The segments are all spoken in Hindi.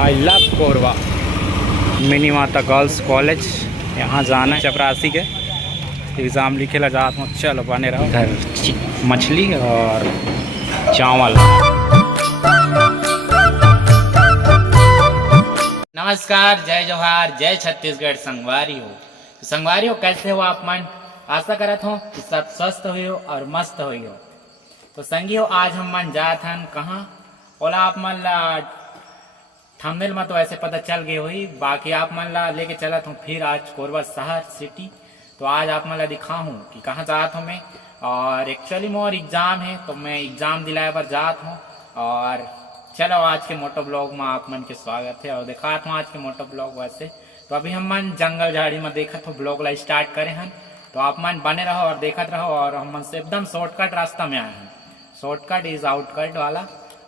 I love Korba. मिनी माता गर्ल्स कॉलेज, यहाँ जाना है चपरासी के एग्ज़ाम लिखे ला जाता हूँ। चलो बने रहो। इधर मछली और चावल। नमस्कार, जय जोहार, जय छत्तीसगढ़। संगवारी हो कैसे हो आप मन? आशा करत हो कि सब स्वस्थ हुई हो और मस्त हुई हो। तो संगी हो, आज हम मन जात हन कहाँ ओला आप मन ला थंबनेल में तो ऐसे पता चल गई हुई, बाकी आप मन ला लेके चलत हूँ फिर आज कोरबा शहर सिटी। तो आज आप मन ला दिखाऊँ कि कहाँ जात हूँ मैं। और एक्चुअली मोर एग्जाम है तो मैं एग्जाम दिलाए पर जात हूँ। और चलो आज के मोटो ब्लॉग में आप मन के स्वागत है और दिखात हूँ आज के मोटो ब्लॉग। वैसे तो अभी हम मन जंगल झाड़ी में देखत हो ब्लॉग ला स्टार्ट करे हन, तो आप मन बने रहो और देखत रहो। और हम मन से एकदम शॉर्टकट रास्ता में आए हैं, शॉर्टकट इज आउटकट वाला।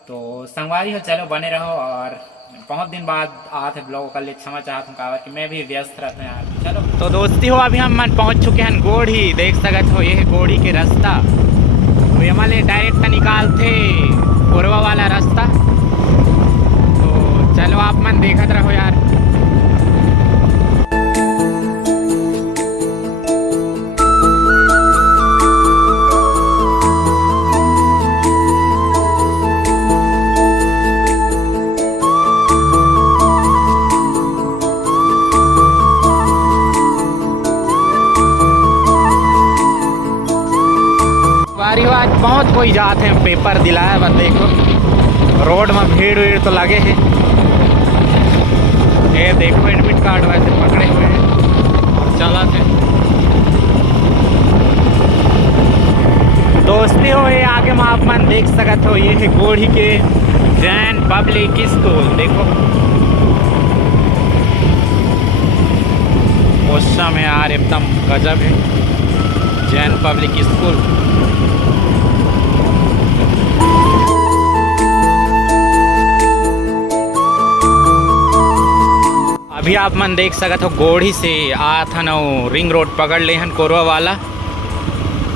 तो संगवारी हो चलो बने रहो। और बहुत दिन बाद आते ब्लॉग कर लिए क्षमा चाहता हूँ काबर कि मैं भी व्यस्त रहता हूँ यार। चलो तो दोस्ती हो, अभी हम मन पहुँच चुके हैं गोढ़ी। देख सकत हो ये है गोढ़ी के रास्ता। तो ये हमारे डायरेक्ट निकालते कोरबा वाला रास्ता। तो चलो आप मन देखत रहो यार। आज बहुत कोई जाते हैं पेपर दिलाया, बस देखो रोड में भीड़ तो लगे है। ये देखो एडमिट कार्ड वैसे पकड़े हुए हैं और चला थे। दोस्ती हो ये आगे में आप मन देख सकते हो, ये है गोढ़ी के जैन पब्लिक स्कूल। देखो मौसम है यार एकदम गजब है। Jain public school. अभी आप मन देख सकते हो गोढ़ी से आत हन और रिंग रोड पकड़ ले हन कोरबा वाला।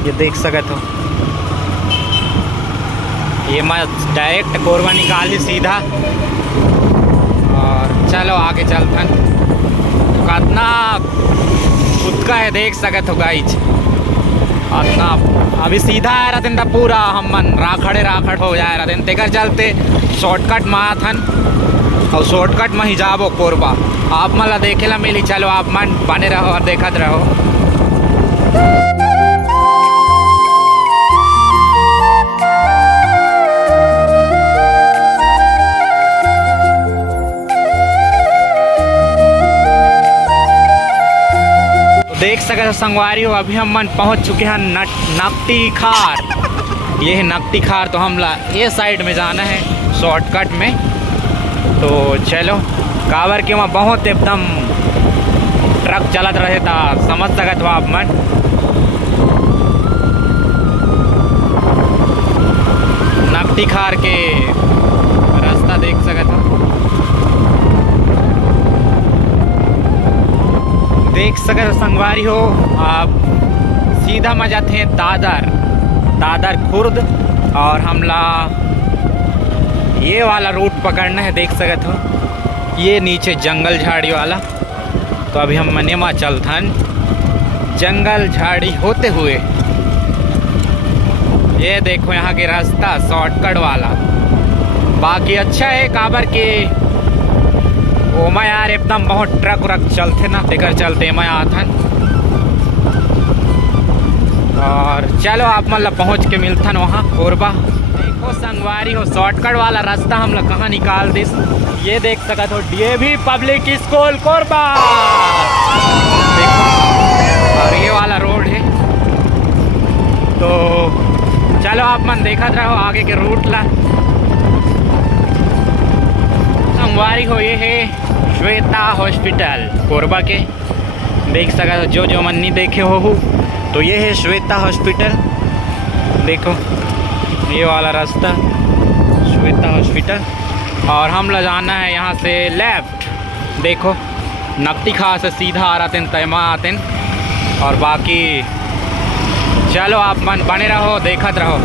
ये देख सकते हो, ये मैं डायरेक्ट कोरबा निकाली सीधा। और चलो आगे चलतन। कितना खुद का है देख सकते हो गाइज। इतना अभी सीधा आ रहा था पूरा हम मन राखड़ हो जा रहा था। तेकर चलते शॉर्टकट में आथन और शॉर्टकट में ही जाबो कोरबा। आप मन ला देखे ला मिली। चलो आप मन बने रहो और देखत रहो। देख सकते हो संगवारी हो, अभी हम मन पहुंच चुके हैं नकटी खार। ये है नकटी खार। तो हम ला ये साइड में जाना है शॉर्टकट में। तो चलो काबर के वहाँ बहुत एकदम ट्रक चलत रहे था, समझ सकत हो आप मन। नकटी खार के रास्ता देख सकत हो। देख सकते संगवारी हो आप, सीधा में जाते हैं दादर खुर्द। और हमला ये वाला रूट पकड़ना है, देख सकते हो ये नीचे जंगल झाड़ी वाला। तो अभी हम मनेमा चलथन जंगल झाड़ी होते हुए। ये देखो यहाँ के रास्ता शॉर्टकट वाला। बाकी अच्छा है काबर के ओमा यार एकदम बहुत ट्रक चलते ना, तेकर चलते मैं आथन। और चलो आप मतलब पहुँच के मिलथन वहाँ कोरबा। देखो संगवारी हो शॉर्टकट वाला रास्ता हम लोग कहाँ निकाल दिस। ये देख सकते हो डीएवी पब्लिक स्कूल कोरबा। देखो और ये वाला रोड है। तो चलो आप मन देखत रहो आगे के रूट ला। संगवारी हो ये है श्वेता हॉस्पिटल कोरबा के। देख सकते हो जो मन नहीं देखे हो तो ये है श्वेता हॉस्पिटल। देखो ये वाला रास्ता श्वेता हॉस्पिटल। और हम लोग जाना है यहाँ से लेफ्ट। देखो नकटी खास से सीधा आ रहा थे तयमा आते। और बाकी चलो आप मन बने रहो देखत रहो।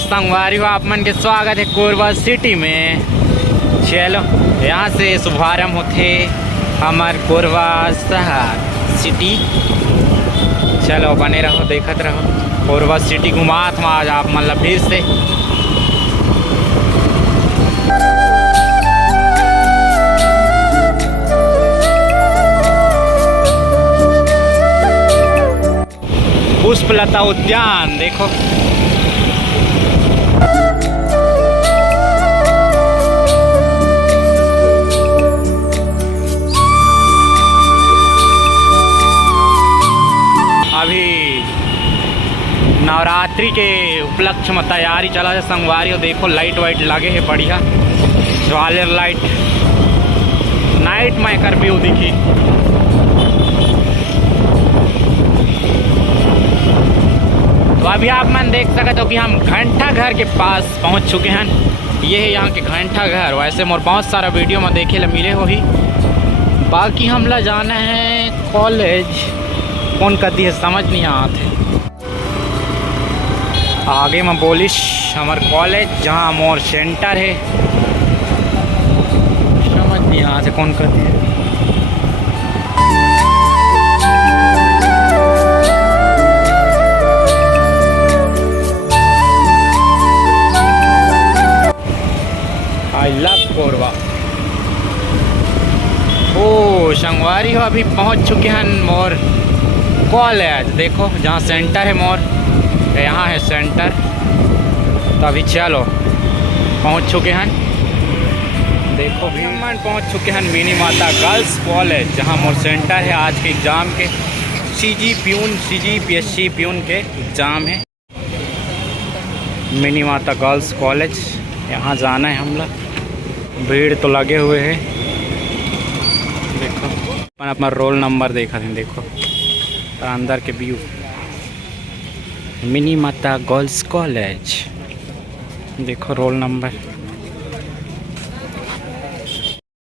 संगवारी हो आप मन के स्वागत है कोरबा सिटी में। चलो यहाँ से शुभारंभ होते हमार कोरबा शहर सिटी। चलो बने रहो देखत रहो कोरबा सिटी घुमात हम आज आप मन ला फिर से। पुष्पलता उद्यान देखो। अभी नवरात्रि के उपलक्ष्य में तैयारी चला है संगवारी। देखो लाइट वाइट लगे है बढ़िया, ज्वालर लाइट नाइट में कर व्यू दिखी। तो अभी आप मन देख सकते हो कि हम घंटा घर के पास पहुंच चुके हैं। ये है यहाँ के घंटा घर। वैसे मोर बहुत सारा वीडियो में देखे ला मिले हो ही। बाकी हम ला जाना है कॉलेज, कौन कहती है समझ नहीं आते। आगे में बोलिश हमार कॉलेज जहाँ मोर सेंटर है, समझ नहीं आते कौन कहती है। I love Korba. ओ संगवारी हो अभी पहुंच चुके हैं मोर कॉलेज। देखो जहाँ सेंटर है मोर, यहाँ है सेंटर। तो अभी चलो पहुंच चुके हैं। देखो भी हम पहुंच चुके हैं मिनी माता गर्ल्स कॉलेज, जहाँ मोर सेंटर है आज के एग्ज़ाम के। CGPSC प्यून के एग्ज़ाम है। मिनी माता गर्ल्स कॉलेज यहाँ जाना है हम लोग। भीड़ तो लगे हुए हैं। देखो अपन अपना रोल नंबर देखा थे। देखो अंदर के व्यू। मिनी माता गर्ल्स कॉलेज देखो रोल नंबर।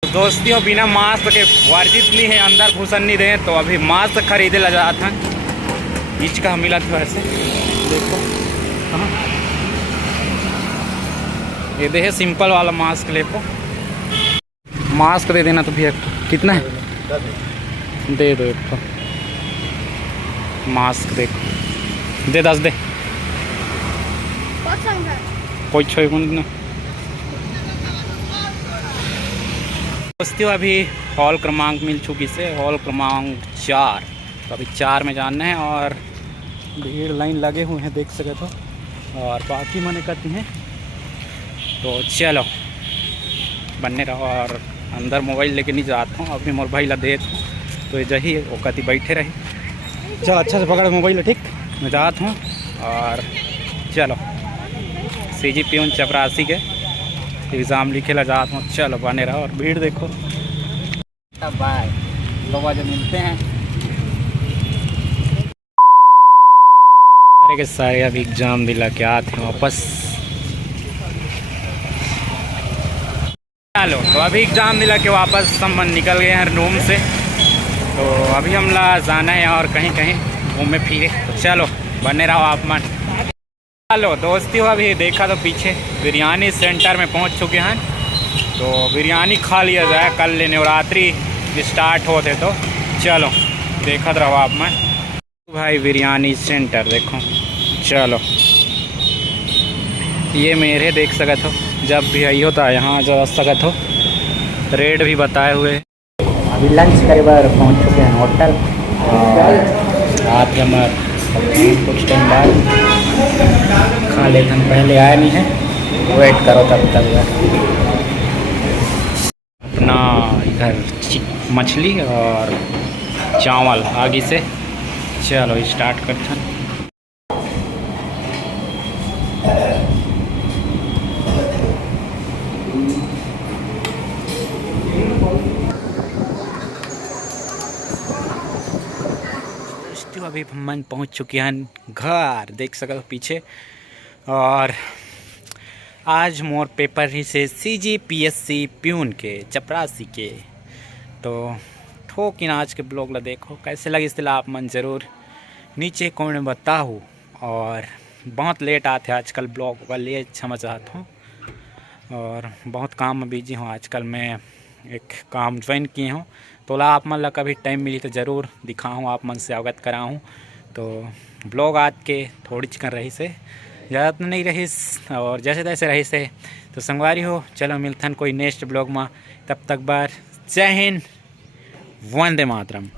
दोस्तियों बिना मास्क के वर्जित नहीं है, अंदर घुसन नहीं रहे। तो अभी मास्क खरीदे ला जाता है। बीच का मिला था वैसे। देखो ये दे है सिंपल वाला मास्क। ले को मास्क दे देना तो भैया। कितना है? दे दो एक तो मास्क। देखो दे 10 दे। कोई छो ना दोस्तियों। अभी हॉल क्रमांक मिल चुकी से, हॉल क्रमांक 4। तो अभी 4 में जाना है और भीड़ लाइन लगे हुए हैं देख सके तो। और बाकी मैंने कहती हैं तो चलो बनने रहो। और अंदर मोबाइल लेके नहीं जाता हूँ, अभी मोर भाई ला दे तो ये जही वो कहती बैठे रही। चलो अच्छा से पकड़ मोबाइल, ठीक मैं जाता हूँ। और चलो CG प्यून चपरासी के एग्ज़ाम लिखे ला जाता हूँ। चलो बने रहो। और भीड़ देखो। बाय, 2 बजे मिलते हैं। सारे के सारे अभी एग्ज़ाम दिला के आते हैं वापस। चलो तो अभी एग्ज़ाम दिला के वापस हम निकल गए हैं रूम से। तो अभी हम ला जाना है और कहीं कहीं घूमे फिरे। तो चलो बने रहो आप मन। चलो दोस्तियों अभी देखा तो पीछे बिरयानी सेंटर में पहुंच चुके हैं। तो बिरयानी खा लिया जाए, कल नवरात्रि स्टार्ट होते। तो चलो देखत रहो आप मन। भाई बिरयानी सेंटर देखो। चलो ये मेरे देख सकते हो, जब भी आई होता है यहाँ जा सकते हो। रेट भी बताए हुए। अभी लंच करे बार पहुँच चुके हैं होटल। और रात हमारे कुछ टाइम बाद खा लेते हैं। पहले आया नहीं है, वेट करो तब तक। अपना इधर मछली और चावल आगे से। चलो स्टार्ट करते हैं। अभी हम पहुंच चुके हैं घर, देख सको पीछे। और आज मोर पेपर ही से CGPSC प्यून के चपरासी के। तो ठोक आज के ब्लॉग ला देखो कैसे लगे, इसलिए आप मन ज़रूर नीचे कमेंट में बताओ। और बहुत लेट आते आजकल ब्लॉग का लिए समझ रहा हूँ और बहुत काम में बिजी हूँ आजकल। मैं एक काम ज्वाइन किए हूँ तो ला आप मन ला कभी टाइम मिली तो ज़रूर दिखाऊँ, आप मन से अवगत कराऊँ। तो ब्लॉग आज के थोड़ी चिकन रही से, ज़्यादा तो नहीं रहीस और जैसे तैसे रही से। तो संगवारी हो, चलो मिलथन कोई नेक्स्ट ब्लॉग में, तब तक बार जय हिंद, वंदे मातरम।